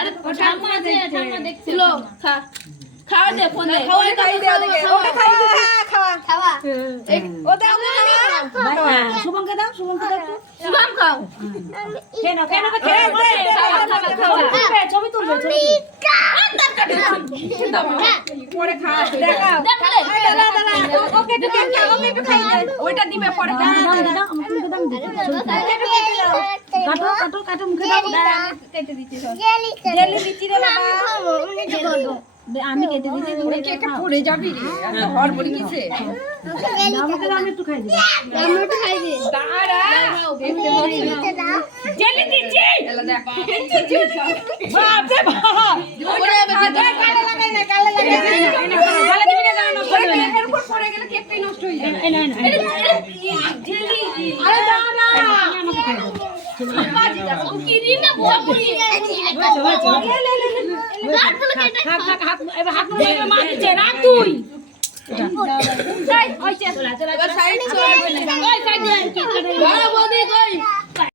আরে ঠাম্মা আছে ঠাম্মা দেখছে লো খা খাওয়া দে ফোন দে খাওয়া খাই দে ওদেরকে ওটা খাওয়া খাওয়া ও দাও খাওয়া শুভমকে দাও শুভম খাও কেন খেয়ে ছবি তুলবে পরে খাওয়া দেখাও ওকে একটু খাই দে ওইটা দিবে পরে কাটো মুখে দাও কেটে দিচ্ছি জেলি দিচ্ছি রে বাবা আমি কেটে দিচ্ছি ওরে কেটে পড়ে যাবি রে এত হড়বড়ি কিসে আমাকে দাও, আমি একটু খাই দিই আমরা তো খাই দে দাঁড়া জেলিতে দাও জেলি দিচ্ছি এলা দেখ বাপ রে বাপ ওরে কালে লাগাই না কালে লাগাই না কালে দিবি না জানো নষ্ট হয়ে এর উপর পড়ে গেলে কেকটাই নষ্ট হয়ে যাবে এই না জেলি আরে দাঁড়া আমাকে খাই দাও বাজি যা কি রিনা বুড়ি এবার হাত মুখে মারছে রাখ তুই সাইড চল ওই সাইড দে বড় বদি কই